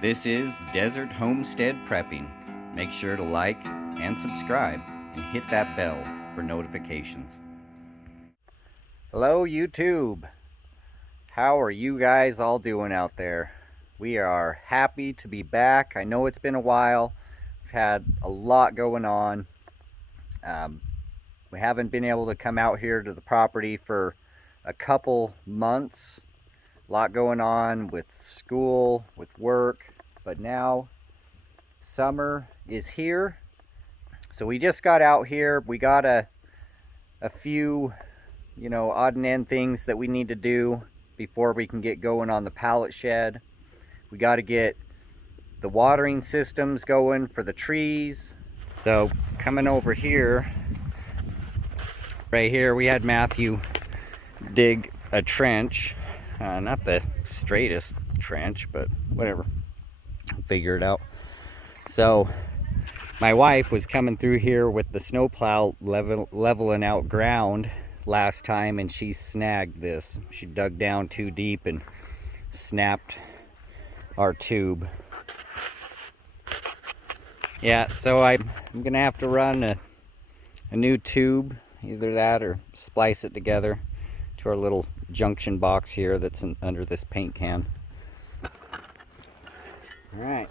This is Desert Homestead Prepping. Make sure to like and subscribe and hit that bell for notifications. Hello YouTube. How are you guys all doing out there? We are happy to be back. I know it's been a while. We've had a lot going on. We haven't been able to come out here to the property for a couple months. A lot going on with school, with work, but now summer is here. So we just got out here. We got a few, odd and end things that we need to do before we can get going on the pallet shed. We got to get the watering systems going for the trees. So coming over here, right here, we had Matthew dig a trench. Not the straightest trench, but whatever. I'll figure it out. So my wife was coming through here with the snowplow leveling out ground last time, and she snagged this. She dug down too deep and snapped our tube. Yeah, so I'm gonna have to run a new tube, either that or splice it together to our little junction box here that's under this paint can. All right.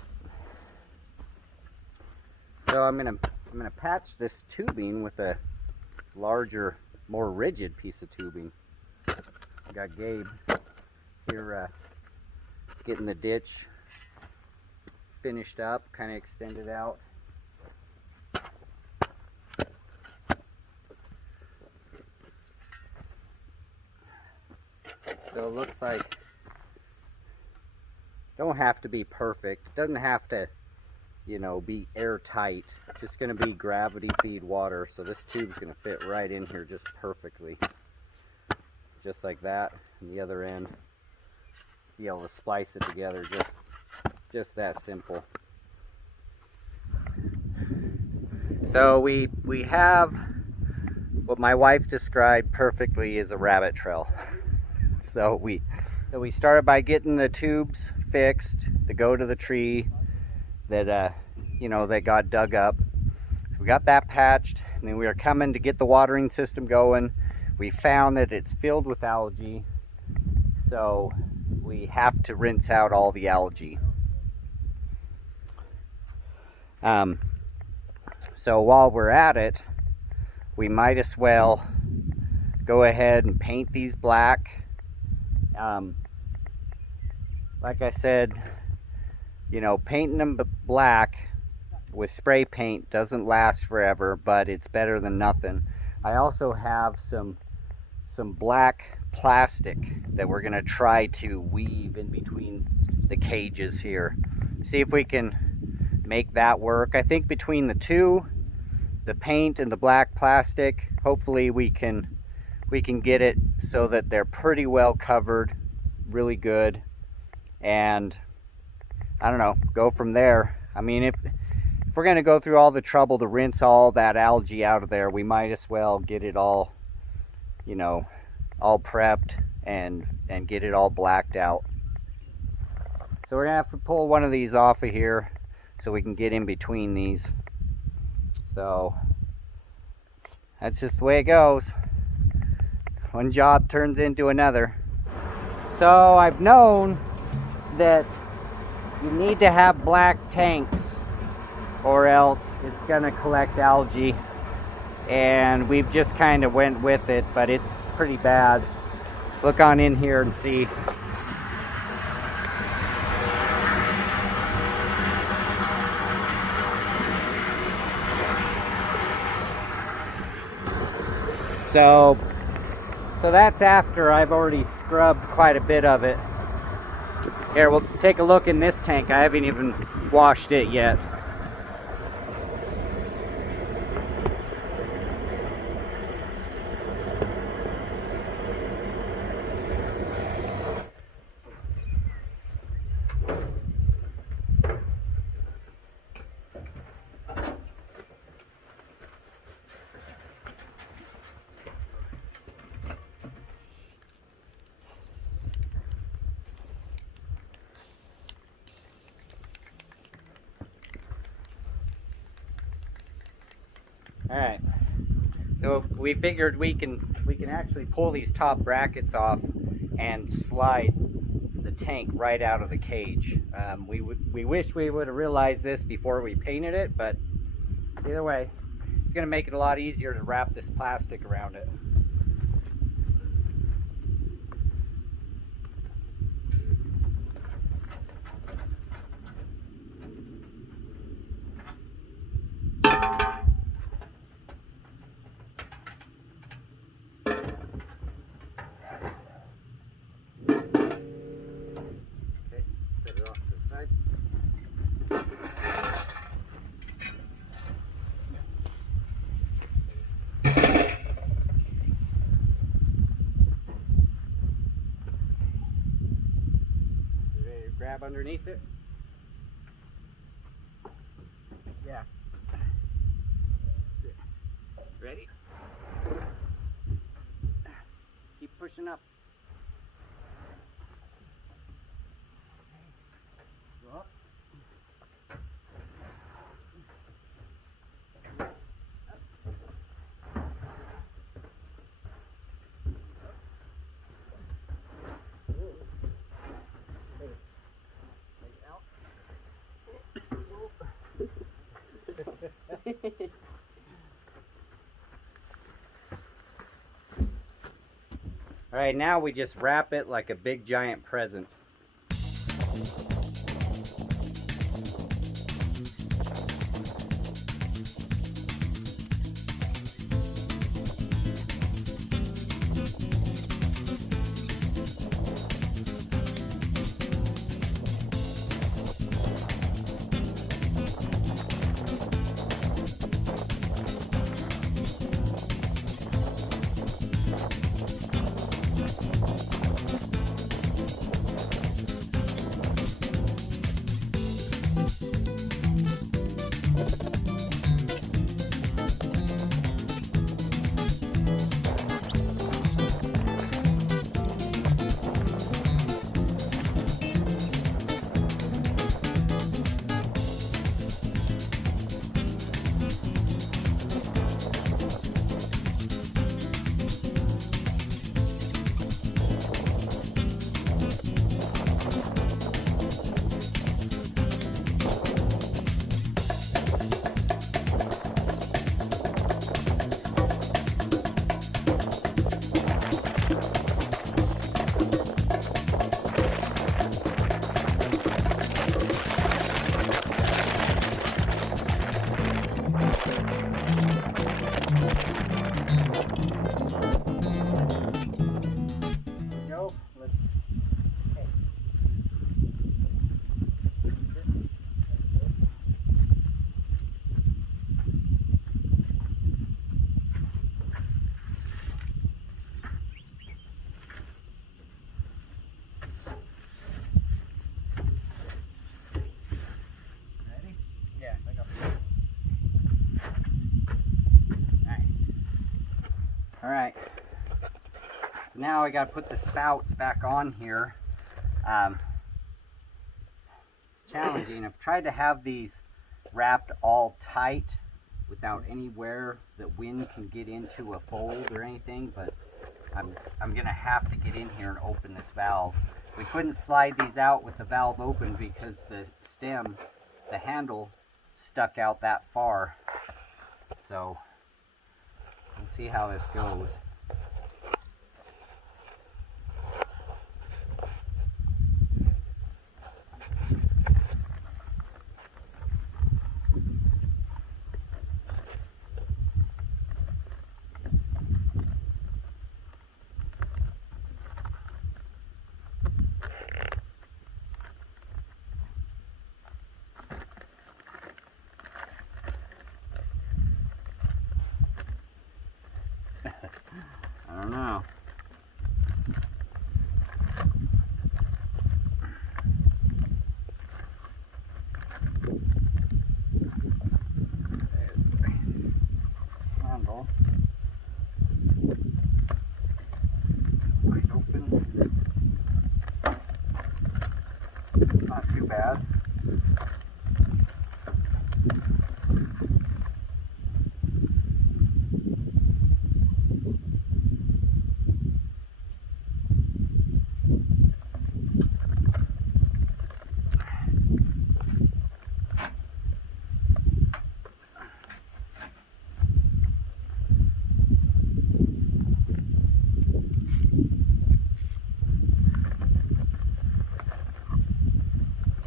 So I'm gonna patch this tubing with a larger, more rigid piece of tubing. I got Gabe here getting the ditch finished up, kind of extended out. So it looks like, don't have to be perfect, doesn't have to be airtight. It's just going to be gravity feed water, so this tube's going to fit right in here just perfectly, just like that. And the other end, be able to splice it together, just that simple. So we have what my wife described perfectly as a rabbit trail. So we started by getting the tubes fixed to go to the tree that that got dug up. So we got that patched, and then we are coming to get the watering system going. We found that it's filled with algae, so we have to rinse out all the algae. So while we're at it, we might as well go ahead and paint these black. Like I said, painting them black with spray paint doesn't last forever, but it's better than nothing. I also have some black plastic that we're gonna try to weave in between the cages here. See if we can make that work. I think between the two, the paint and the black plastic, hopefully we can get it so that they're pretty well covered, really good, and I don't know, go from there. I mean, if we're gonna go through all the trouble to rinse all that algae out of there, we might as well get it all, all prepped and get it all blacked out. So we're gonna have to pull one of these off of here so we can get in between these. So that's just the way it goes. One job turns into another. So I've known that you need to have black tanks or else it's gonna collect algae, and we've just kind of went with it, but it's pretty bad. Look on in here and see. So that's after I've already scrubbed quite a bit of it. Here, we'll take a look in this tank. I haven't even washed it yet. Alright, so we figured we can actually pull these top brackets off and slide the tank right out of the cage. We wish we would have realized this before we painted it, but either way, it's going to make it a lot easier to wrap this plastic around it. Grab underneath it. Yeah. Ready? Keep pushing up. Go up. Alright, now we just wrap it like a big giant present. Alright, so now I got to put the spouts back on here. It's challenging. I've tried to have these wrapped all tight without anywhere that wind can get into a fold or anything, but I'm going to have to get in here and open this valve. We couldn't slide these out with the valve open because the stem, the handle, stuck out that far. So we'll see how this goes. I don't know. Handle. Wide open. Not too bad.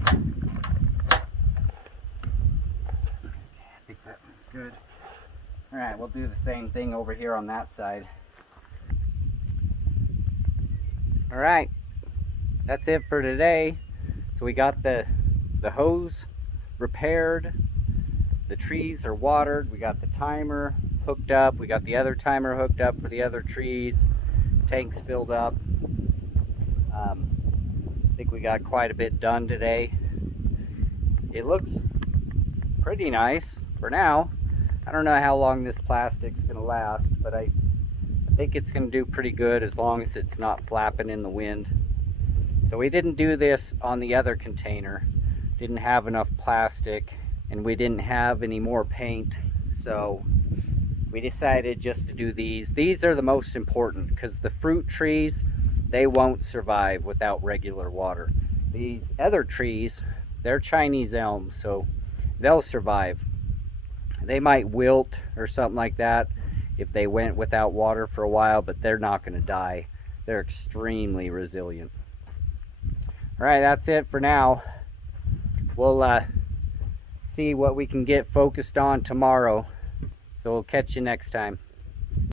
I think that one's good. All right, we'll do the same thing over here on that side. All right, that's it for today. So we got the hose repaired, the trees are watered, we got the timer hooked up, we got the other timer hooked up for the other trees, tanks filled up. I think we got quite a bit done today. It looks pretty nice for now. I don't know how long this plastic's gonna last, but I think it's gonna do pretty good as long as it's not flapping in the wind. So we didn't do this on the other container. Didn't have enough plastic and we didn't have any more paint. So we decided just to do these. These are the most important because the fruit trees, they won't survive without regular water. These other trees, they're Chinese elms, so they'll survive. They might wilt or something like that if they went without water for a while, but they're not going to die. They're extremely resilient. All right, that's it for now. We'll see what we can get focused on tomorrow. So we'll catch you next time.